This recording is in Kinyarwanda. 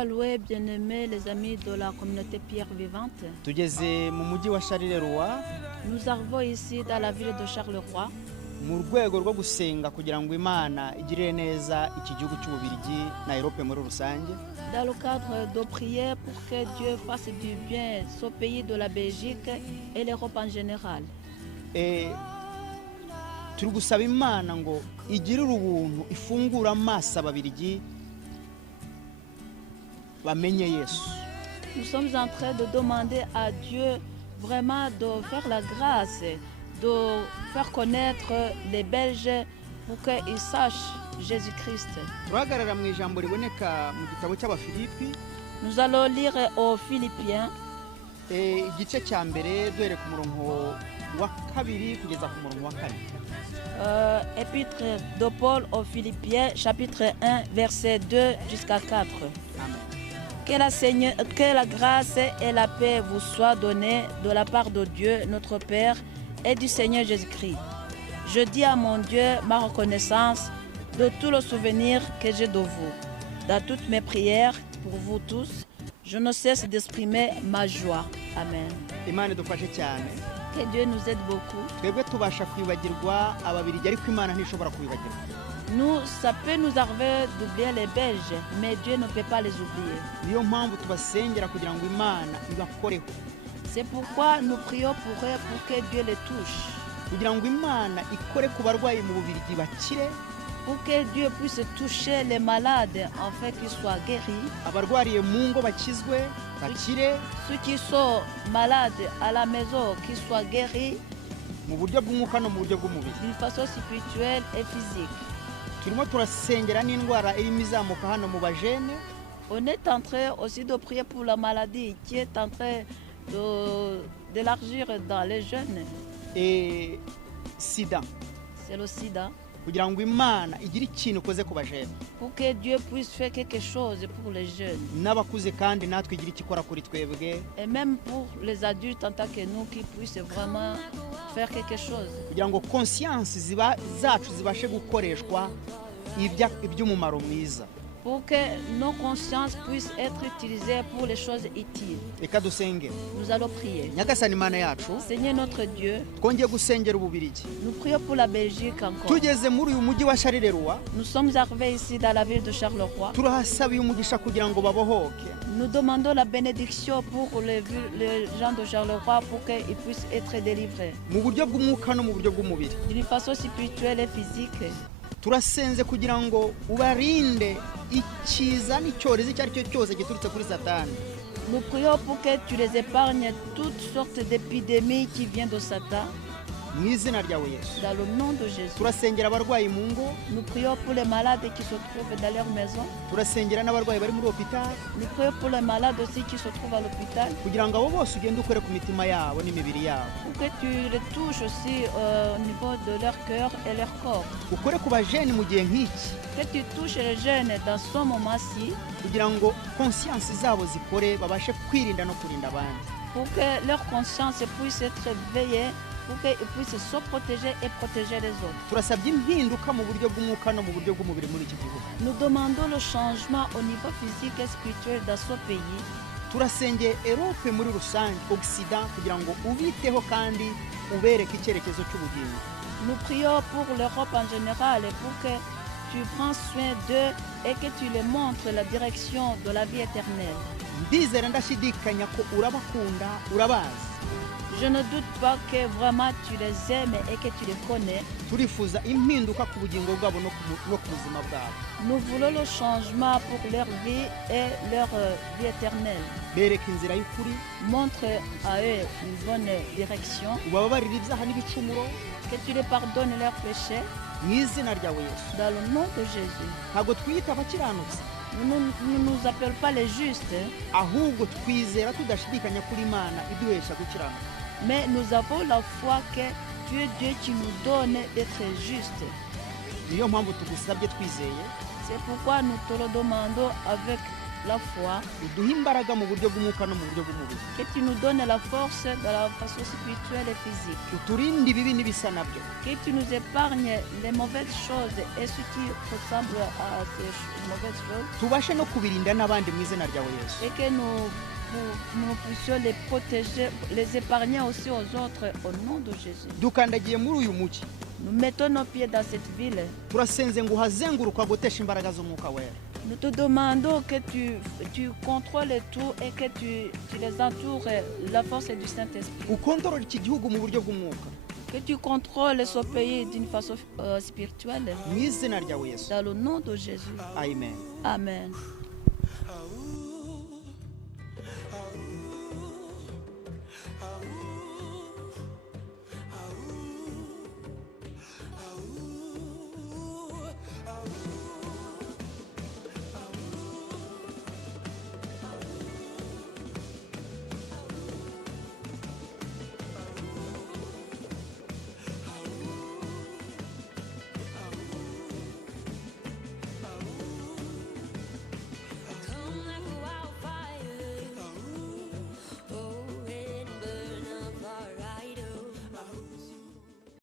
soit loué, bien-aimés, les amis de la communauté Pierre Vivante. tugeze mu mujyi wa Charleroi Nous arrivons ici dans la ville de Charleroi mu rwego rwo gusenga kugira ngo Imana igirire neza iki gihugu cy'Ububiligi na Europe muri rusange. dans le cadre de prière pour que Dieu fasse du bien ce pays de la Belgique et l'Europe en général. Turi gusaba Imana ngo igirire ubuntu ifungura amaso Ababiligi bamenye Yesu. Nous sommes en train de demander à Dieu vraiment de faire la grâce, de faire connaître les Belges pour qu'ils sachent Jésus-Christ. Turahagarara mu ijambo riboneka mu gitabo cy'Abafilipi Nous allons lire aux Philippiens, igice cya mbere duhere ku murongo wa kabiri kugeza ku murongo wa kane. épître de Paul aux Philippiens, chapitre 1, verset 2 jusqu'à 4. Amen. Que la grâce et la paix vous soient données de la part de Dieu, notre Père, et du Seigneur Jésus-Christ. Je dis à mon Dieu ma reconnaissance de tout le souvenir que j'ai de vous. Dans toutes mes prières pour vous tous, je ne cesse d'exprimer ma joie. Amen. Imana idufashe cyane. Que Dieu nous aide beaucoup. Twebwe tubasha kwibagirwa Ababiligi ariko Imana ntishobora kwibagirwa. Nous, ça peut nous arriver d'oublier les Belges, mais Dieu ne peut pas les oublier. Niyo mpamvu tubasengera kugira ngo Imana ibakoreho. C'est pourquoi nous prions pour eux pour que Dieu les touche. Kugira ngo Imana ikore ku barwayi mu Bubiligi bakire. Pour que Dieu puisse toucher les malades afin qu'ils soient guéris. Abarwariye mu ngo bakizwe bakire. Ceux qui sont malades à la maison qu'ils soient guéris. Mu buryo bw'umwuka no mu buryo bw'umubiri. D'une façon spirituelle et physique. Turimo turasengera n'indwara irimo izamuka hano mu bajene. On est en train aussi de prier pour la maladie qui est en train d'élargir dans les jeunes. Et sida. C'est le sida. Kugira ngo Imana igire ikintu ikoze ku bajene. Pour que Dieu puisse faire quelque chose pour les jeunes. N'abakuze kandi natwe igira ikikora kuri twebwe. Et même pour les adultes en tant que nous qui puissent vraiment faire quelque chose. Kugira ngo conscience zacu zibashe gukoreshwa iby'umumaro mwiza. Pour que nos consciences puissent être utilisées pour les choses utiles. Reka dusenge. Nous allons prier. Nyagasani Imana yacu. Seigneur notre Dieu. Twongeye gusengera Ububiligi. Nous prions pour la Belgique encore. Tugeze muri uyu mujyi wa Charleroi. Nous sommes arrivés ici dans la ville de Charleroi. Turahasabiye umugisha kugira ngo babohoke. Nous demandons la bénédiction pour les gens de Charleroi pour qu'ils puissent être délivrés. Mu buryo bw'umwuka no mu buryo bw'umubiri. D'une façon spirituelle et physique. Turasenze kugira ngo ubarinde ikiza n'icyorezo icyo ari cyo cyose giturutse kuri Satani. Nous prions pour que tu les épargnes toutes sortes d'épidémies qui viennent de Satan. Mu izina ryawe Yesu. Dans le nom de Jésus. Turasengera abarwayi mu ngo. Nous prions pour les malades qui se trouvent dans leur maison. Turasengera n'abarwayi bari muri hôpital. Nous prions pour les malades aussi qui se trouvent à l'hôpital. Kugira ngo abo bose ugende ukore ku mitima yabo n'imibiri yabo. Pour que tu les touches aussi au niveau de leur cœur et leur corps. Ukore ku bajene mu gihe nk'iki. Que tu touches les jeunes dans ce moment-ci. Kugira ngo conscience zabo zikore babashe kwirinda no kurinda abandi. Pour que leur conscience puisse être veillée. Pour qu'ils puissent se protéger et protéger les autres. Turasabye impinduka mu buryo bw'umwuka no mu buryo bw'umubiri muri iki gihugu. Nous demandons le changement au niveau physique et spirituel dans ce pays. Turasengeye Europe muri rusange, Occident, kugira ngo ubiteho kandi ubereke icyerekezo cy'ubugingo. Nous prions pour l'Europe en général et pour que tu prends soin d'eux et que tu les montres la direction de la vie éternelle. Ndizera ndashidikanya ko urabakunda, urabazi. Je ne doute pas que vraiment tu les aimes et que tu les connais. Turifuza impinduka ku bugingo bwabo no ku buzima bwabo. Nous voulons le changement pour leur vie et leur vie éternelle. Bereka inzira y'ukuri. Montre à eux une bonne direction. Ubabarire ibyaha n'ibicumuro. Que tu les pardonnes leurs péchés. Mu izina ryawe Yesu. Dans le nom de Jésus. Ntabwo twiyita abakiranutsi. Nous ne nous appelons pas les justes. Ahubwo twizera tudashidikanya kuri Imana iduhesha gukiranuka. Mais nous avons la foi que tu es Dieu qui nous donne d'être justes. Niyo mpamvu tugusabye twizeye. C'est pourquoi nous te le demandons avec la foi, uduhe imbaraga mu buryo bw'umwuka no mu buryo bw'umubiri, que tu nous donnes la force de la façon spirituelle et physique, uturinde ibibi n'ibisa nabyo, que tu nous épargnes les mauvaises choses et ce qui ressemble à ces mauvaises choses, tubashe no kubirinda n'abandi mu izina ryawe Yesu. et que nous puissions les protéger, les épargner aussi aux autres au nom de Jésus. Dukandagiye muri uyu mujyi, Nous mettons nos pieds dans cette ville. turasenze ngo uhazenguruka gutesha imbaraga z'umwuka wera. Nous te demandons que tu contrôles tout et que tu les entoures la force du Saint-Esprit. Ukondorora iki gihugu mu buryo bw'umwuka, Que tu contrôles ce pays d'une façon spirituelle. mu izina ryawe Yesu. Dans le nom de Jésus. Amen. Amen. Ah,